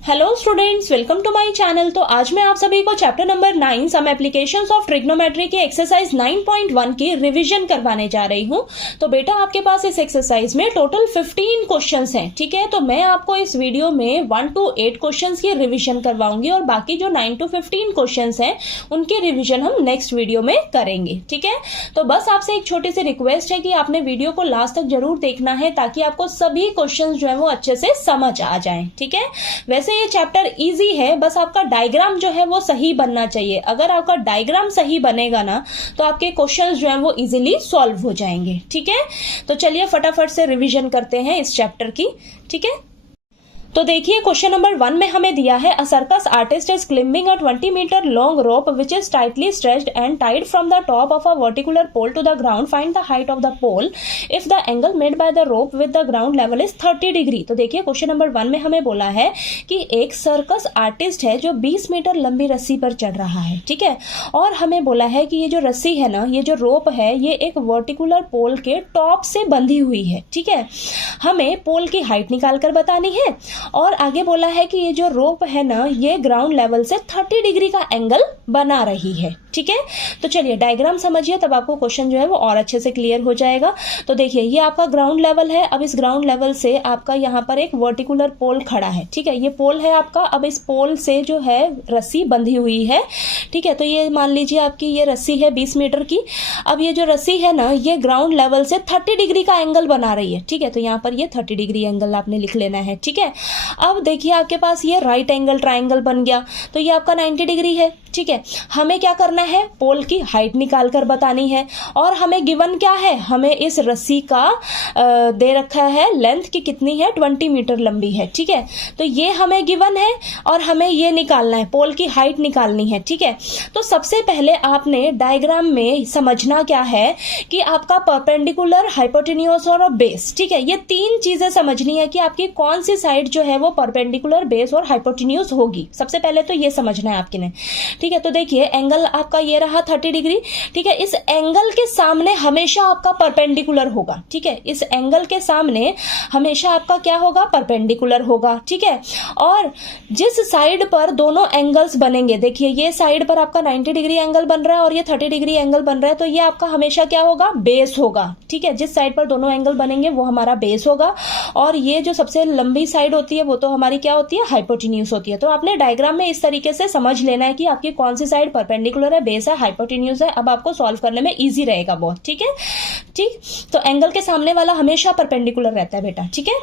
Hello students, welcome to my channel. तो आज मैं आप सभी को chapter number 9 some applications of trigonometry के एक्सरसाइज 9.1 की रिवीजन करवाने जा रही हूं। तो बेटा आपके पास इस एक्सरसाइज में टोटल 15 क्वेश्चंस हैं, ठीक है। तो मैं आपको इस वीडियो में 1 to 8 क्वेश्चंस की रिवीजन करवाऊंगी और बाकी जो 9 to 15 क्वेश्चंस हैं उनकी रिवीजन हम नेक्स्ट वीडियो में करेंगे, ठीक है। तो बस आपसे एक छोटी सी रिक्वेस्ट है कि आपने वीडियो को लास्ट तक जरूर देखना है ताकि आपको सभी क्वेश्चंस जो है वो अच्छे से समझ आ जाए, ठीक है। वैसे ये चैप्टर इजी है, बस आपका डायग्राम जो है वो सही बनना चाहिए। अगर आपका डायग्राम सही बनेगा ना तो आपके क्वेश्चंस जो है वो इजीली सॉल्व हो जाएंगे, ठीक है। तो चलिए फटाफट से रिवीजन करते हैं इस चैप्टर की, ठीक है। तो देखिए क्वेश्चन नंबर 1 में हमें दिया है a circus artist is climbing a 20 metre long rope which is tightly stretched and tied from the top of a vertical pole to the ground. Find the height of the pole if the angle made by the rope with the ground level is 30 degree. तो देखिए question number 1 में हमें बोला है कि एक circus artist है जो 20 मीटर लंबी रस्सी पर चढ़ रहा है, ठीक है। और हमें बोला है कि ये जो रस्सी है ना, ये जो रोप है, ये एक वर्टिकुलर पोल के टॉप से बंधी हुई है, ठीक है। हमें पोल की हाइट निकाल कर बतानी है और आगे बोला है कि ये जो रोप है ना, ये ग्राउंड लेवल से 30 डिग्री का एंगल बना रही है, ठीक है। तो चलिए डायग्राम समझिए, तब आपको क्वेश्चन जो है वो और अच्छे से क्लियर हो जाएगा। तो देखिए ये आपका ग्राउंड लेवल है। अब इस ग्राउंड लेवल से आपका यहाँ पर एक वर्टिकुलर पोल खड़ा है, ठीक है। ये पोल है आपका। अब इस पोल से जो है रस्सी बंधी हुई है, ठीक है। तो ये मान लीजिए आपकी ये रस्सी है 20 मीटर की। अब ये जो रस्सी है ना, ये ग्राउंड लेवल से 30 डिग्री का एंगल बना रही है, ठीक है। तो यहाँ पर ये 30 डिग्री एंगल आपने लिख लेना है, ठीक है। अब देखिए आपके पास ये राइट एंगल ट्राइंगल बन गया, तो ये आपका 90 डिग्री है, ठीक है। हमें क्या करना है, पोल की हाइट निकाल कर बतानी है और हमें गिवन क्या है, हमें इस रस्सी का दे रखा है लेंथ की कितनी है, 20 मीटर लंबी है, ठीक है। तो ये हमें गिवन है और हमें ये निकालना है, पोल की हाइट निकालनी है, ठीक है। तो सबसे पहले आपने डायग्राम में समझना क्या है कि आपका परपेंडिकुलर, हाइपोटेन्यूज और बेस, ठीक है। ये तीन चीजें समझनी है कि आपकी कौन सी साइड जो है वो परपेंडिकुलर, बेस और हाइपोटेन्यूज होगी। सबसे पहले तो ये समझना है आपके ने, ठीक है। तो देखिए एंगल आपका ये रहा 30 डिग्री, ठीक है। इस एंगल के सामने हमेशा आपका परपेंडिकुलर होगा, ठीक है। इस एंगल के सामने हमेशा आपका क्या होगा, परपेंडिकुलर होगा, ठीक है। और जिस साइड पर दोनों एंगल्स बनेंगे, देखिए ये साइड पर आपका 90 डिग्री एंगल बन रहा है और ये 30 डिग्री एंगल बन रहा है, तो ये आपका हमेशा क्या होगा, बेस होगा, ठीक है। जिस साइड पर दोनों एंगल बनेंगे वो हमारा बेस होगा और ये जो सबसे लंबी साइड होती है वो तो हमारी क्या होती है, हाइपोटेन्यूज होती है। तो आपने डायग्राम में इस तरीके से समझ लेना है कि आपकी कौन सी साइड परपेंडिकुलर है, बेस है, हाइपोटेन्यूज है। अब आपको सॉल्व करने में इजी रहेगा बहुत, ठीक है। ठीक, तो एंगल के सामने वाला हमेशा परपेंडिकुलर रहता है बेटा, ठीक है।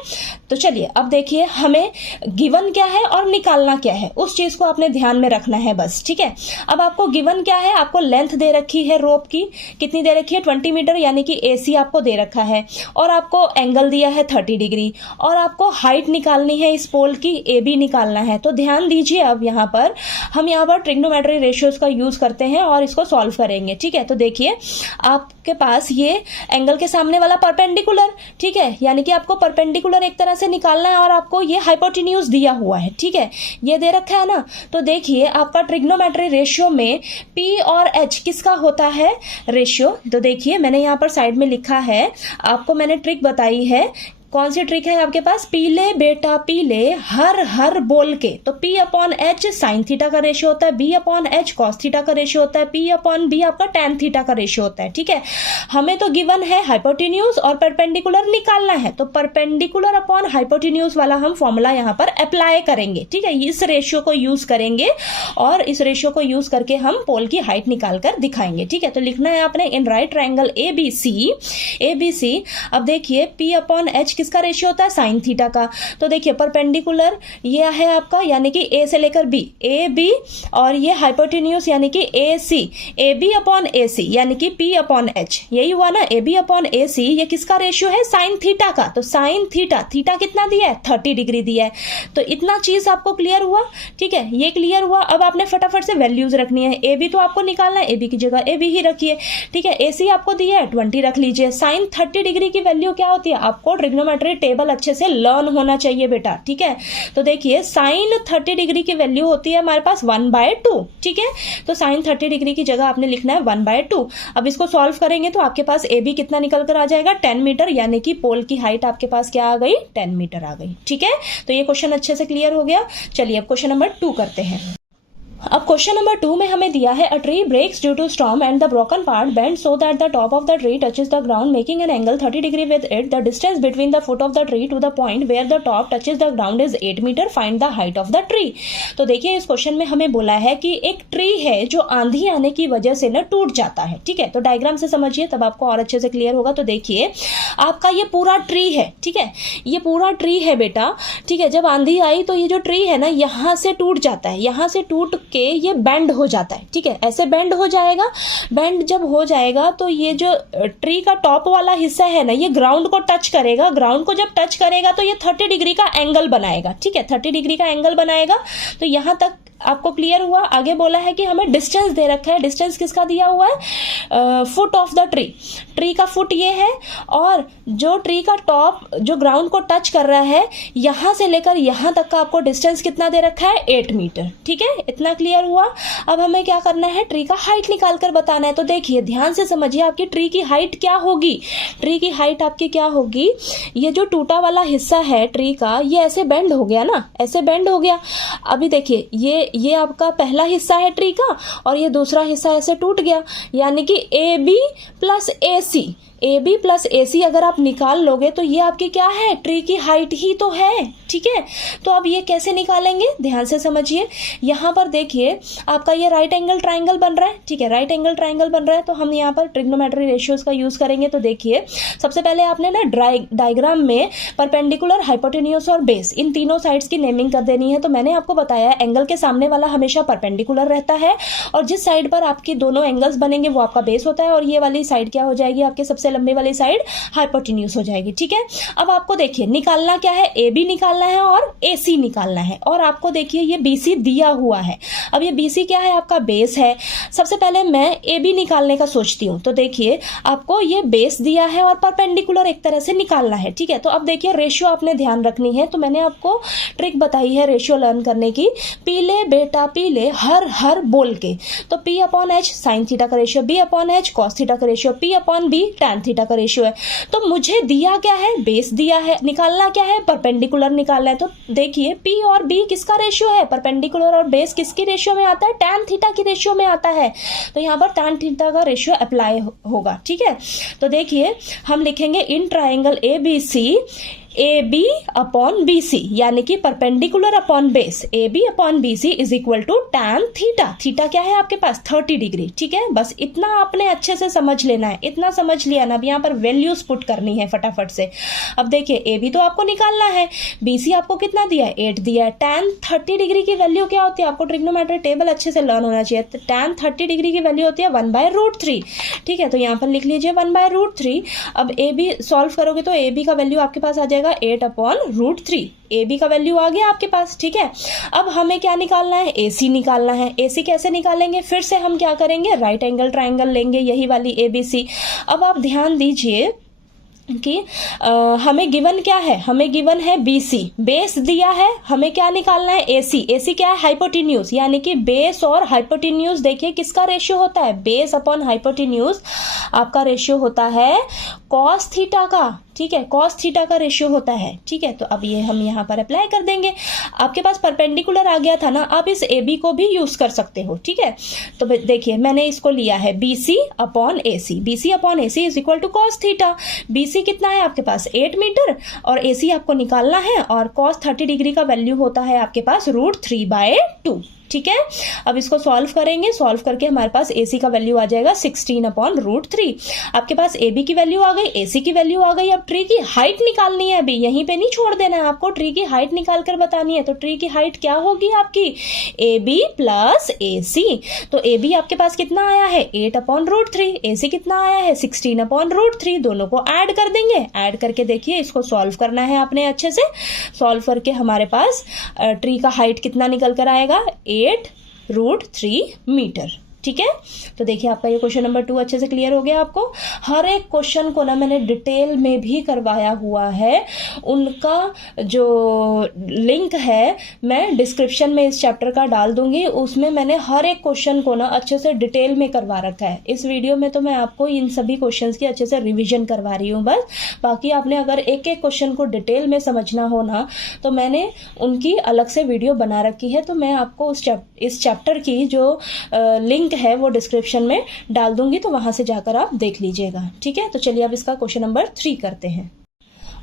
तो चलिए अब देखिए हमें गिवन क्या है और निकालना क्या है, उस चीज को आपने ध्यान में रखना है बस, ठीक है। अब आपको गिवन क्या है, आपको लेंथ दे रखी है रोप की, कितनी दे रखी है, 20 मीटर, यानी कि AC आपको दे रखा है और आपको एंगल दिया है 30 डिग्री और आपको हाइट निकालनी है इस पोल की, AB निकालना है। तो ध्यान दीजिए, अब यहाँ पर हम यहाँ पर ट्रिग्नोमेट्री रेशियोज का यूज करते हैं और इसको सॉल्व करेंगे, ठीक है। तो देखिए आपके पास ये एंगल के सामने वाला परपेंडिकुलर, ठीक है, यानी कि आपको परपेंडिकुलर एक तरह से निकालना है और आपको ये हाइपोटेन्यूज दिया हुआ है, ठीक है, ये दे रखा है ना। तो देखिए आपका ट्रिग्नोमेट्री रेशियो में P और H किसका होता है रेशियो। तो देखिए मैंने यहाँ पर साइड में लिखा है, आपको मैंने ट्रिक बताई है। कौन सी ट्रिक है आपके पास, पीले बेटा पीले हर हर बोल के। तो P upon H sign theta का रेशियो होता है, B upon H cos theta का रेशियो होता है, P अपॉन B आपका टैन थीटा का रेशियो होता है, ठीक है। हमें तो गिवन है हाइपोटेन्यूज और परपेंडिकुलर निकालना है, तो परपेंडिकुलर अपॉन हाइपोटेन्यूज वाला हम फॉर्मूला यहाँ पर अप्लाई करेंगे, ठीक है। इस रेशियो को यूज करेंगे और इस रेशियो को यूज करके हम पोल की हाइट निकाल कर दिखाएंगे, ठीक है। तो लिखना है आपने इन राइट ट्राइंगल ABC। अब देखिए P अपॉन H किसका रेशियो होता है, साइन थीटा का। तो देखिए परपेंडिकुलर ये है आपका, यानी कि A से लेकर B, AB, और ये हाइपोटेन्यूज यानी कि AC, AB अपॉन AC यानी कि P अपॉन H, यही हुआ ना, AB अपॉन AC। ये किसका रेशियो है, साइन थीटा का। तो साइन थीटा, थीटा कितना दिया है, 30 डिग्री दिया है। तो इतना चीज आपको क्लियर हुआ, ठीक है, ये क्लियर हुआ। अब आपने फटाफट से वैल्यूज रखनी है। AB तो आपको निकालना है, AB की जगह AB ही रखिए, ठीक है। AC आपको दिया है 20, रख लीजिए। साइन 30 डिग्री की वैल्यू क्या होती है, आपको ट्रिग्नोमेट्री ट्रिग्नोमेट्री टेबल अच्छे से लर्न होना चाहिए बेटा, ठीक है। तो देखिए साइन 30 डिग्री की वैल्यू होती है हमारे पास 1/2, ठीक है। तो साइन 30 डिग्री की जगह आपने लिखना है 1/2। अब इसको सॉल्व करेंगे तो आपके पास ए बी कितना निकल कर आ जाएगा 10 मीटर, यानी कि पोल की हाइट आपके पास क्या आ गई 10 मीटर आ गई, ठीक है। तो ये क्वेश्चन अच्छे से क्लियर हो गया। चलिए अब क्वेश्चन नंबर 2 करते हैं। अब क्वेश्चन नंबर 2 में हमें दिया है a tree breaks due to storm and the broken part bend so that the top of the tree touches the ground making an angle 30 degree with it. The distance between the foot of the tree to the point where the top touches the ground is 8 metre. Find the height of the tree. तो देखिए इस question में हमें बोला है कि एक tree है जो आंधी आने की वजह से ना टूट जाता है, ठीक है। तो डायग्राम से समझिए तब आपको और अच्छे से क्लियर होगा। तो देखिए आपका ये पूरा ट्री है, ठीक है, ये पूरा ट्री है बेटा, ठीक है। जब आंधी आई तो ये जो ट्री है ना यहाँ से टूट जाता है, यहाँ से टूट के ये बेंड हो जाता है, ठीक है, ऐसे बेंड हो जाएगा। बेंड जब हो जाएगा तो ये जो ट्री का टॉप वाला हिस्सा है ना ये ग्राउंड को टच करेगा। ग्राउंड को जब टच करेगा तो ये 30 डिग्री का एंगल बनाएगा, ठीक है, 30 डिग्री का एंगल बनाएगा। तो यहां तक आपको क्लियर हुआ। आगे बोला है कि हमें डिस्टेंस दे रखा है। डिस्टेंस किसका दिया हुआ है foot of the tree, tree का फुट ये है, और जो ट्री का टॉप जो ग्राउंड को टच कर रहा है यहां से लेकर यहां तक का आपको डिस्टेंस कितना दे रखा है 8 मीटर, ठीक है। इतना क्लियर हुआ। अब हमें क्या करना है ट्री का हाइट निकाल कर बताना है। तो देखिए ध्यान से समझिए आपकी ट्री की हाइट क्या होगी। ट्री की हाइट आपकी क्या होगी, ये जो टूटा वाला हिस्सा है ट्री का ये ऐसे बेंड हो गया ना, ऐसे बेंड हो गया। अभी देखिए ये आपका पहला हिस्सा है ट्री का और ये दूसरा हिस्सा ऐसे टूट गया, यानी कि A B plus A C, A B plus A C अगर आप निकाल लोगे तो ये आपकी क्या है ट्री की हाइट ही तो है, ठीक है। तो अब ये कैसे निकालेंगे ध्यान से समझिए। यहां पर देखिए आपका ये राइट एंगल ट्राइंगल बन रहा है, ठीक है, राइट एंगल ट्राइंगल बन रहा है। तो हम यहाँ पर ट्रिग्नोमेट्री रेशियोज का यूज करेंगे। तो देखिए सबसे पहले आपने ना डायग्राम में परपेंडिकुलर, हाइपोटेन्यूज और बेस इन तीनों साइड्स की नेमिंग कर देनी है। तो मैंने आपको बताया एंगल के सामने वाला हमेशा परपेंडिकुलर रहता है और जिस साइड पर आपकी दोनों एंगल्स बनेंगे वो आपका बेस होता है, और ये वाली साइड क्या हो जाएगी आपके सबसे लंबी वाली साइड हाइपोटेन्यूज हो जाएगी, ठीक है। अब आपको देखिए निकालना क्या है, ए बी निकालना है और ए सी निकालना है। और आपको देखिए ये बी सी दिया हुआ है। अब ये बी सी क्या है आपका बेस है। सबसे पहले मैं ए बी निकालने का सोचती हूँ। तो देखिए आपको ये बेस दिया है और परपेंडिकुलर एक तरह से निकालना है, ठीक है। तो अब देखिए रेशियो आपने ध्यान रखनी है। तो मैंने आपको ट्रिक बताई है रेशियो लर्न करने की, पीले बेटा पीले हर हर बोल के। तो P upon H sine theta का ratio, B upon H cos theta का ratio, P upon B tan theta का रेशियो है। तो मुझे दिया क्या है बेस दिया है, निकालना क्या है परपेंडिकुलर निकालना है। तो देखिए पी और बी किसका रेशियो है, परपेंडिकुलर और बेस किसकी रेशियो में आता है, टैन थीटा की रेशियो में आता है। तो यहाँ पर टैन थीटा का रेशियो अप्लाई होगा, ठीक है। तो देखिए हम लिखेंगे in triangle A B C A B upon B C, यानी कि perpendicular upon base A B upon B C is equal to tan theta. Theta क्या है आपके पास 30 डिग्री, ठीक है। बस इतना आपने अच्छे से समझ लेना है, इतना समझ लिया ना। अब यहाँ पर वैल्यूज पुट करनी है फटाफट से। अब देखिए ए बी तो आपको निकालना है, बी सी आपको कितना दिया है 8 दिया है। टैन 30 डिग्री की वैल्यू क्या होती है, आपको ट्रिग्नोमेट्री टेबल अच्छे से लर्न होना चाहिए। तो टैन 30 डिग्री की वैल्यू होती है 1/√3, ठीक है। तो यहाँ पर लिख लीजिए 1/√3। अब ए बी सॉल्व करोगे तो ए बी का वैल्यू आपके पास आ जाएगा 8/√3। ए बी का वैल्यू आ गया आपके पास, ठीक है। अब हमें क्या निकालना है, ए सी निकालना है। ए सी कैसे निकालेंगे, फिर से हम क्या करेंगे राइट एंगल ट्राइंगल लेंगे, यही वाली ए बी सी। अब आप ध्यान दीजिए कि हमें गिवन क्या है, हमें गिवन है बी सी, बेस दिया है, हमें क्या निकालना है ए सी। ए सी क्या है हाइपोटेन्यूज, यानी कि बेस और हाइपोटेन्यूज देखिए किसका रेशियो होता है, बेस अपॉन हाइपोटेन्यूज आपका रेशियो होता है कॉस थीटा का, ठीक है, कॉस थीटा का रेशियो होता है, ठीक है। तो अब ये हम यहाँ पर अप्लाई कर देंगे। आपके पास परपेंडिकुलर आ गया था ना, आप इस ए बी को भी यूज कर सकते हो, ठीक है। तो देखिए मैंने इसको लिया है B C upon A C, B C upon A C is equal to cos theta. B C कितना है आपके पास 8 मीटर और ए सी आपको निकालना है, और कॉस 30 डिग्री का वैल्यू होता है आपके पास √3/2, ठीक है। अब इसको सॉल्व करेंगे, सॉल्व करके हमारे पास AC का वैल्यू आ जाएगा 16/√3। आपके पास AB की वैल्यू आ गई, AC की वैल्यू आ गई। अब ट्री की हाइट निकालनी है, अभी यहीं पे नहीं छोड़ देना है आपको, ट्री की हाइट निकाल कर बतानी है। तो ट्री की हाइट क्या होगी आपकी AB प्लस AC। तो AB आपके पास कितना आया है 8/√3, AC कितना आया है 16/√3। दोनों को ऐड कर देंगे, ऐड करके देखिए इसको सॉल्व करना है आपने अच्छे से। सॉल्व करके हमारे पास ट्री का हाइट कितना निकल कर आएगा 8√3 मीटर, ठीक है। तो देखिए आपका ये क्वेश्चन नंबर 2 अच्छे से क्लियर हो गया आपको। हर एक क्वेश्चन को ना मैंने डिटेल में भी करवाया हुआ है, उनका जो लिंक है मैं डिस्क्रिप्शन में इस चैप्टर का डाल दूंगी, उसमें मैंने हर एक क्वेश्चन को ना अच्छे से डिटेल में करवा रखा है। इस वीडियो में तो मैं आपको इन सभी क्वेश्चंस की अच्छे से रिवीजन करवा रही हूँ बस, बाकी आपने अगर एक एक क्वेश्चन को डिटेल में समझना हो ना तो मैंने उनकी अलग से वीडियो बना रखी है, तो मैं आपको इस चैप्टर की जो लिंक है वो डिस्क्रिप्शन में डाल दूंगी, तो वहां से जाकर आप देख लीजिएगा, ठीक है। तो चलिए अब इसका क्वेश्चन नंबर 3 करते हैं।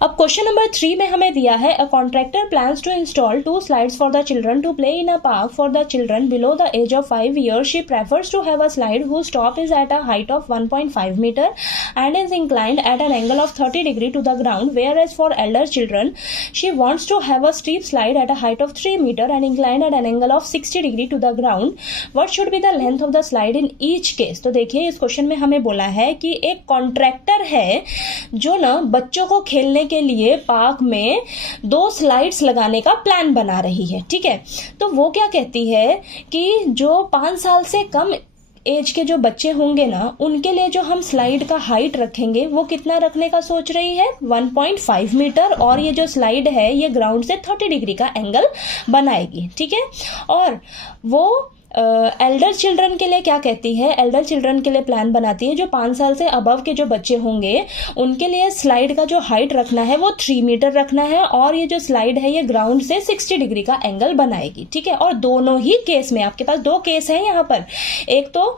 अब क्वेश्चन नंबर 3 में हमें दिया है, a contractor plans to install 2 slides for the children to play in a park for the children below the age of 5 years. She prefers to have a slide whose top is at a height of 1.5 meter and is inclined at an angle of 30 degree to the ground, whereas for elder children she wants to have a steep slide at a height of 3 meter and inclined at an angle of 60 degree to the ground. What should be the length of the slide in each case? तो देखिए इस question में हमें बोला है कि एक contractor है जो ना बच्चों को खेलने के लिए पार्क में 2 स्लाइड्स लगाने का प्लान बना रही है, ठीक है। तो वो क्या कहती है कि जो 5 साल से कम एज के जो बच्चे होंगे ना उनके लिए जो हम स्लाइड का हाइट रखेंगे वो कितना रखने का सोच रही है, 1.5 मीटर, और ये जो स्लाइड है ये ग्राउंड से 30 डिग्री का एंगल बनाएगी, ठीक है। और वो एल्डर चिल्ड्रन के लिए क्या कहती है, एल्डर चिल्ड्रन के लिए प्लान बनाती है जो 5 साल से अबव के जो बच्चे होंगे उनके लिए स्लाइड का जो हाइट रखना है वो 3 मीटर रखना है, और ये जो स्लाइड है ये ग्राउंड से 60 डिग्री का एंगल बनाएगी, ठीक है। और दोनों ही केस में आपके पास 2 केस हैं यहाँ पर, एक तो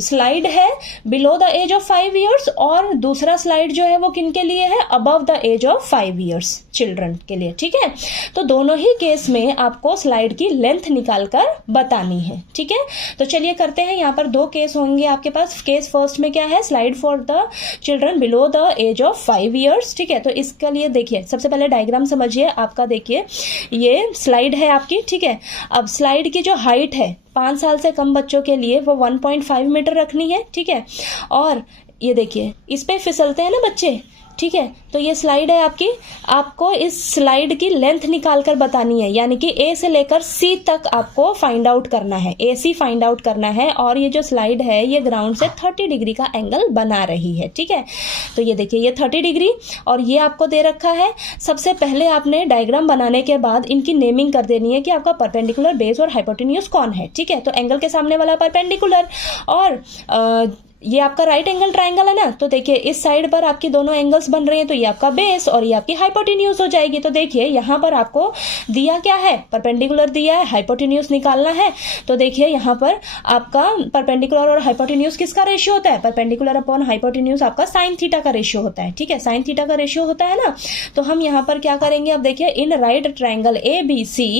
स्लाइड है below the age of 5 years और दूसरा स्लाइड जो है वो किन के लिए है, above the age of 5 years children के लिए, ठीक है। तो दोनों ही केस में आपको स्लाइड की लेंथ निकाल कर बतानी है, ठीक है। तो चलिए करते हैं, यहाँ पर 2 केस होंगे आपके पास। केस फर्स्ट में क्या है, slide for the children below the age of 5 years, ठीक है। तो इसके लिए देखिए सबसे पहले डायग्राम समझिए आपका, देखिए ये स्लाइड है आपकी, ठीक है। अब स्लाइड की जो हाइट है 5 साल से कम बच्चों के लिए वो 1.5 मीटर रखनी है, ठीक है। और ये देखिए इस पे फिसलते हैं ना बच्चे, ठीक है। तो ये स्लाइड है आपकी, आपको इस स्लाइड की लेंथ निकाल कर बतानी है, यानी कि ए से लेकर सी तक आपको फाइंड आउट करना है, ए सी फाइंड आउट करना है। और ये जो स्लाइड है ये ग्राउंड से 30 डिग्री का एंगल बना रही है, ठीक है। तो ये देखिए ये 30 डिग्री और ये आपको दे रखा है। सबसे पहले आपने डायग्राम बनाने के बाद इनकी नेमिंग कर देनी है कि आपका परपेंडिकुलर, बेस और हाइपोटेन्यूज कौन है, ठीक है। तो एंगल के सामने वाला परपेंडिकुलर, और ये आपका राइट एंगल ट्राइंगल है ना, तो देखिए इस साइड पर आपकी दोनों एंगल्स बन रहे हैं, तो ये आपका बेस और ये आपकी हाइपोटेन्यूज हो जाएगी। तो देखिए यहाँ पर आपको दिया क्या है, परपेंडिकुलर दिया है, हाइपोटेन्यूज निकालना है। तो देखिए यहाँ पर आपका परपेंडिकुलर और हाइपोटेन्यूज किसका रेशियो होता है, परपेंडिकुलर अपॉन हाइपोटेन्यूज आपका साइन थीटा का रेशियो होता है, ठीक है। साइन थीटा का रेशियो होता है ना, तो हम यहाँ पर क्या करेंगे, अब देखिए इन राइट ट्राइंगल ABC,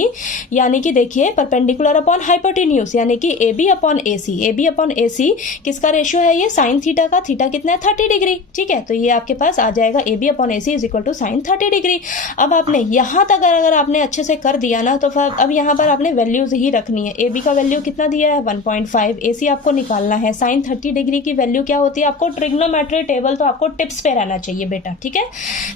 यानी कि देखिए परपेंडिकुलर अपॉन हाइपोटेन्यूज यानी कि AB अपॉन AC किसका रेशियो है, ये साइन थीटा का, थीटा कितना है 30 डिग्री, ठीक है। तो ये आपके पास आ जाएगा AB upon AC is equal to sine 30 degree. अब आपने यहां तक अगर आपने अच्छे से कर दिया ना तो फिर अब यहाँ पर आपने वैल्यूज ही रखनी है। AB का वैल्यू कितना दिया है 1.5, AC आपको निकालना है। साइन 30 डिग्री की वैल्यू क्या होती है, आपको ट्रिग्नोमेट्री टेबल तो आपको टिप्स पे रहना चाहिए बेटा, ठीक है।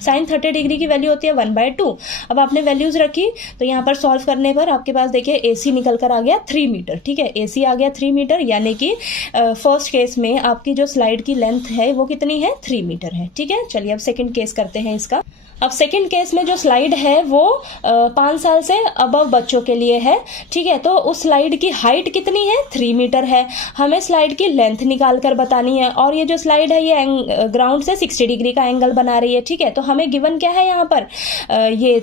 साइन 30 डिग्री की वैल्यू होती है 1/2। अब आपने वैल्यूज रखी तो यहाँ पर सॉल्व करने पर आपके पास देखिए AC निकल कर आ गया 3 मीटर, ठीक है। AC आ गया 3 मीटर, यानी कि फर्स्ट केस में आपकी जो स्लाइड की लेंथ है वो कितनी है, 3 मीटर है, ठीक है। चलिए अब सेकंड केस करते हैं इसका। अब सेकंड केस में जो स्लाइड है वो 5 साल से अबव बच्चों के लिए है, ठीक है। तो उस स्लाइड की हाइट कितनी है, 3 मीटर है। हमें स्लाइड की लेंथ निकाल कर बतानी है, और ये जो स्लाइड है ये ग्राउंड से 60 डिग्री का एंगल बना रही है, ठीक है। तो हमें गिवन क्या है, यहाँ पर ये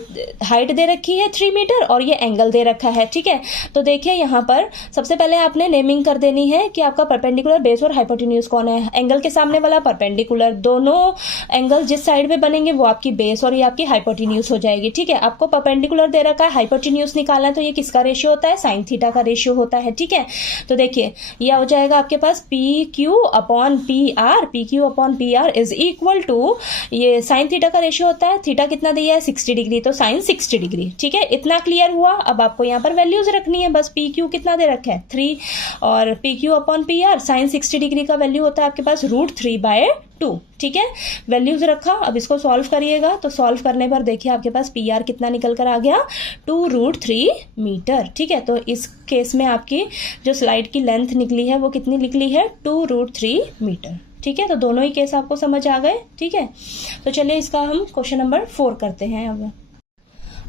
हाइट दे रखी है 3 मीटर और ये एंगल दे रखा है, ठीक है। तो देखिए यहाँ पर सबसे पहले आपने नेमिंग कर देनी है कि आपका परपेंडिकुलर, बेस और हाइपोटेन्यूज कौन है। एंगल के सामने वाला परपेंडिकुलर, दोनों एंगल जिस साइड पे बनेंगे वो आपकी बेस और ये आपकी हाइपोटेन्यूज हो जाएगी, ठीक है। आपको परपेंडिकुलर दे रखा है, हाइपोटेन्यूज निकालना है, तो ये किसका रेशियो होता है, साइन थीटा का रेशियो होता है, ठीक है। तो देखिए ये हो जाएगा आपके पास PQ upon PR is equal to, ये साइन थीटा का रेशियो होता है, थीटा कितना दिया है 60 डिग्री, तो साइन 60 डिग्री, ठीक है। इतना क्लियर हुआ। अब आपको यहाँ पर वैल्यूज रखनी है, बस PQ कितना दे रखा है 3 और PQ upon PR sine 60 degree का वैल्यू होता है आपके पास √3/2, 2, ठीक है। वैल्यूज रखा, अब इसको सॉल्व करिएगा। तो सॉल्व करने पर देखिए आपके पास PR कितना निकल कर आ गया, 2√3 मीटर, ठीक है। तो इस केस में आपकी जो स्लाइड की लेंथ निकली है वो कितनी निकली है, 2√3 मीटर, ठीक है। तो दोनों ही केस आपको समझ आ गए, ठीक है। तो चलिए इसका हम क्वेश्चन नंबर 4 करते हैं।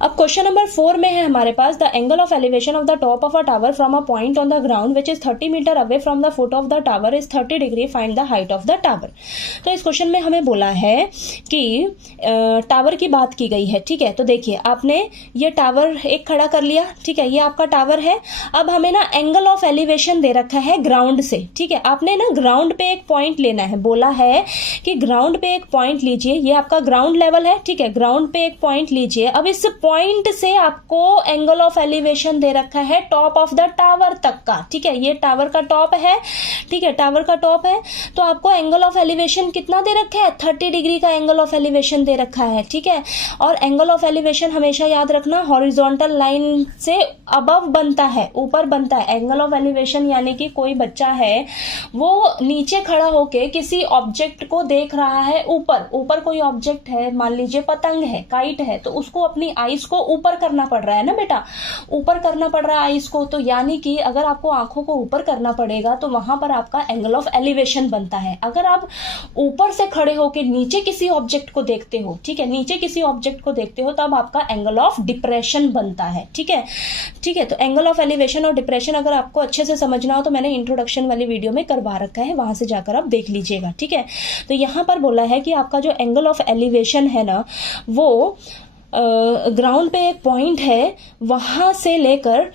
अब क्वेश्चन नंबर 4 में है हमारे पास, the angle of elevation of the top of a tower from a point on the ground which is 30 metre away from the foot of the tower is 30 degree, find the height of the tower. तो इस question में हमें बोला है कि tower की बात की गई है, ठीक है। तो देखिए आपने ये टावर एक खड़ा कर लिया, ठीक है, ये आपका टावर है। अब हमें ना एंगल ऑफ एलिवेशन दे रखा है ग्राउंड से, ठीक है। आपने ना ग्राउंड पे एक पॉइंट लेना है, बोला है कि ग्राउंड पे एक पॉइंट लीजिए, ये आपका ग्राउंड लेवल है, ठीक है। ग्राउंड पे एक पॉइंट लीजिए। अब इस पॉइंट से आपको एंगल ऑफ एलिवेशन दे रखा है टॉप ऑफ द टावर तक का, ठीक है। ये टावर का टॉप है, ठीक है, टावर का टॉप है। तो आपको एंगल ऑफ एलिवेशन कितना दे रखा है, 30 डिग्री का एंगल ऑफ एलिवेशन दे रखा है, ठीक है। और एंगल ऑफ एलिवेशन हमेशा याद रखना हॉरिजॉन्टल लाइन से अबव बनता है, ऊपर बनता है। एंगल ऑफ एलिवेशन यानी कि कोई बच्चा है वो नीचे खड़ा होके किसी ऑब्जेक्ट को देख रहा है, ऊपर कोई ऑब्जेक्ट है, मान लीजिए पतंग है, काइट है, तो उसको अपनी आईज को ऊपर करना पड़ रहा है ना बेटा, ऊपर करना पड़ रहा है आईज को। तो यानी कि अगर आपको आंखों को ऊपर करना पड़ेगा तो वहां पर आपका एंगल ऑफ एलिवेशन बनता है। अगर आप ऊपर से खड़े होकर नीचे किसी ऑब्जेक्ट को देखते हो, ठीक है, नीचे किसी ऑब्जेक्ट को देखते हो, तब आपका एंगल ऑफ डिप्रेशन बनता है, ठीक है, ठीक है। तो एंगल ऑफ एलिवेशन और डिप्रेशन अगर आपको अच्छे से समझना हो तो मैंने इंट्रोडक्शन वाली वीडियो में करवा रखा है, वहां से जाकर आप देख लीजिएगा, ठीक है। तो यहां पर बोला है कि आपका जो एंगल ऑफ एलिवेशन है ना, वो ग्राउंड पे एक पॉइंट है, वहां से लेकर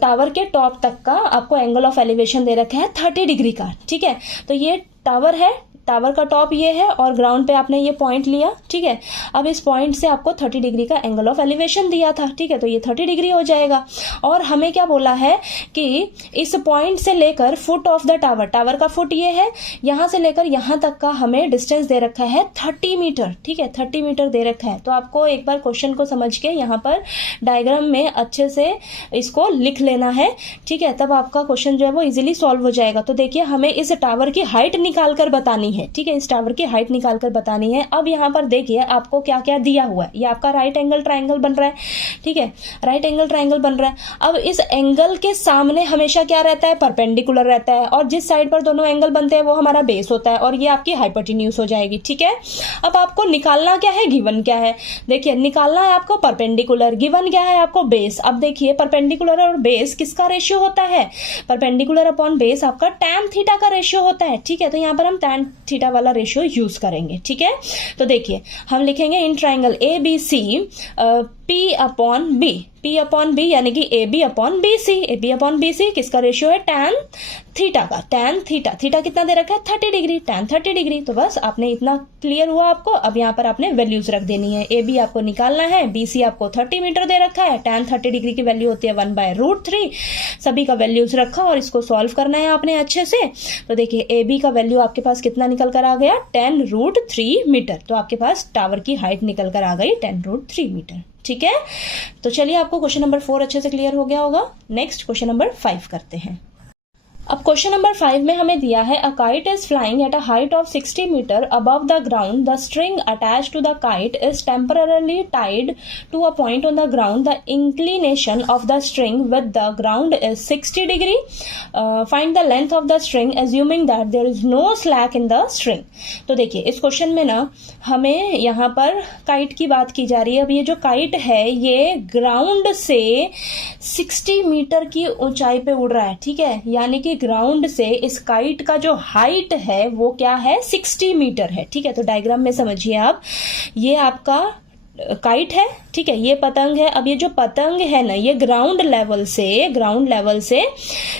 टावर के टॉप तक का आपको एंगल ऑफ एलिवेशन दे रखा है 30 डिग्री का, ठीक है। तो ये टावर है, टावर का टॉप ये है और ग्राउंड पे आपने ये पॉइंट लिया, ठीक है। अब इस पॉइंट से आपको 30 डिग्री का एंगल ऑफ एलिवेशन दिया था, ठीक है। तो ये 30 डिग्री हो जाएगा। और हमें क्या बोला है कि इस पॉइंट से लेकर foot of the tower, tower का फुट ये है, यहां से लेकर यहां तक का हमें डिस्टेंस दे रखा है 30 मीटर, ठीक है, 30 मीटर दे रखा है। तो आपको एक बार क्वेश्चन को समझ के यहाँ पर डायग्राम में अच्छे से इसको लिख लेना है, ठीक है, तब आपका क्वेश्चन जो है वो इजिली सॉल्व हो जाएगा। तो देखिए हमें इस टावर की हाइट निकाल कर बतानी है, ठीक है, इस टावर की हाइट निकाल कर बतानी है। अब यहाँ पर देखिए आपको क्या क्या दिया हुआ है, ये आपका राइट एंगल ट्रायंगल बन रहा है, ठीक है, राइट एंगल ट्रायंगल बन रहा है। अब इस एंगल के सामने हमेशा क्या रहता है, परपेंडिकुलर रहता है, और जिस साइड पर दोनों एंगल बनते हैं वो हमारा बेस होता है, और ये आपकी हाइपोटेन्यूज हो जाएगी, ठीक है। अब आपको निकालना क्या है, गिवन क्या है, देखिए निकालना है आपको परपेंडिकुलर, गिवन क्या है आपको बेस। अब देखिए परपेंडिकुलर और बेस किसका रेशियो होता है, परपेंडिकुलर अपॉन बेस आपका tan थीटा का रेशियो होता है, ठीक है। तो यहाँ पर हम tan थीटा वाला रेशियो यूज करेंगे, ठीक है। तो देखिए हम लिखेंगे in triangle ABC P upon B यानी कि AB अपॉन BC किसका रेशियो है, tan थीटा का, tan थीटा कितना दे रखा है, 30 डिग्री, tan 30 डिग्री। तो बस आपने इतना क्लियर हुआ आपको। अब यहाँ पर आपने वैल्यूज रख देनी है, AB आपको निकालना है, BC आपको 30 मीटर दे रखा है, tan 30 डिग्री की वैल्यू होती है 1/√3। सभी का वैल्यूज रखा और इसको सॉल्व करना है आपने अच्छे से। तो देखिए AB का वैल्यू आपके पास कितना निकल कर आ गया, 10√3 मीटर। तो आपके पास टावर की हाइट निकल कर आ गई 10√3 मीटर, ठीक है। तो चलिए आपको क्वेश्चन नंबर 4 अच्छे से क्लियर हो गया होगा। नेक्स्ट क्वेश्चन नंबर 5 करते हैं। अब क्वेश्चन नंबर 5 में हमें दिया है a kite is flying at a height of 60 metre above the ground, the string attached to the kite is temporarily tied to a point on the ground, the inclination of the string with the ground is 60 degree, find the length of the string assuming that there is no slack in the string. तो देखिए इस question में ना हमें यहाँ पर kite की बात की जा रही है। अब ये जो काइट है ये ग्राउंड से 60 मीटर की ऊंचाई पे उड़ रहा है, ठीक है, यानी कि ग्राउंड से इस काइट का जो हाइट है वो क्या है, 60 मीटर है, ठीक है। तो डायग्राम में समझिए आप, ये आपका काइट है, ठीक है, ये पतंग है। अब ये जो पतंग है ना ये ग्राउंड लेवल से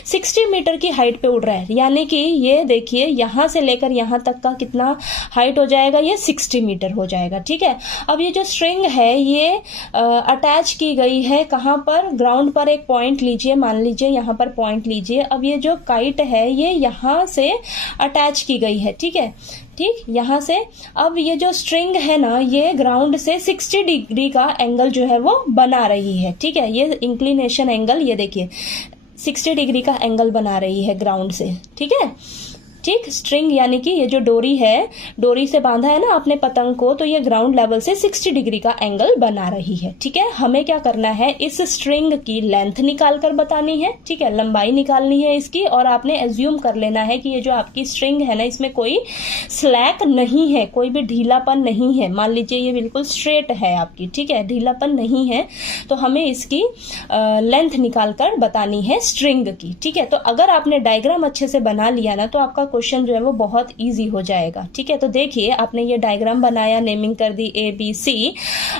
60 मीटर की हाइट पे उड़ रहा है, यानी कि ये देखिए यहां से लेकर यहां तक का कितना हाइट हो जाएगा, ये 60 मीटर हो जाएगा, ठीक है। अब ये जो स्ट्रिंग है ये अटैच की गई है कहां पर, ग्राउंड पर एक पॉइंट लीजिए, मान लीजिए यहां पर पॉइंट लीजिए। अब ये जो काइट है ये यहां से अटैच की गई है, ठीक है, ठीक, यहां से। अब ये जो स्ट्रिंग है ना ये ग्राउंड से 60 डिग्री का एंगल जो है वो बना रही है, ठीक है। ये इंक्लिनेशन एंगल ये देखिए 60 डिग्री का एंगल बना रही है ग्राउंड से, ठीक है, ठीक। स्ट्रिंग यानी कि ये जो डोरी है, डोरी से बांधा है ना आपने पतंग को, तो ये ग्राउंड लेवल से 60 डिग्री का एंगल बना रही है। ठीक है, हमें क्या करना है, इस स्ट्रिंग की लेंथ निकाल कर बतानी है। ठीक है, लंबाई निकालनी है इसकी, और आपने एज्यूम कर लेना है कि ये जो आपकी स्ट्रिंग है ना, इसमें कोई स्लैक नहीं है, कोई भी ढीलापन नहीं है। मान लीजिए ये बिल्कुल स्ट्रेट है आपकी, ठीक है, ढीलापन नहीं है, तो हमें इसकी लेंथ निकाल कर बतानी है स्ट्रिंग की। ठीक है, तो अगर आपने डायग्राम अच्छे से बना लिया ना, तो आपका क्वेश्चन जो है वो बहुत ईजी हो जाएगा। ठीक है, तो देखिए आपने ये डायग्राम बनाया, नेमिंग कर दी ABC।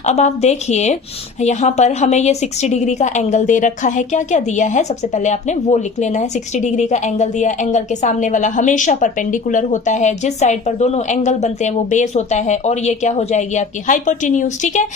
अब आप देखिए यहाँ पर हमें ये 60 डिग्री का एंगल दे रखा है। क्या क्या दिया है, सबसे पहले आपने वो लिख लेना है। 60 डिग्री का एंगल दिया, एंगल के सामने वाला हमेशा परपेंडिकुलर होता है, जिस साइड पर दोनों एंगल बनते हैं वो बेस होता है, और ये क्या हो जाएगी आपकी हाइपोटेन्यूज। ठीक है,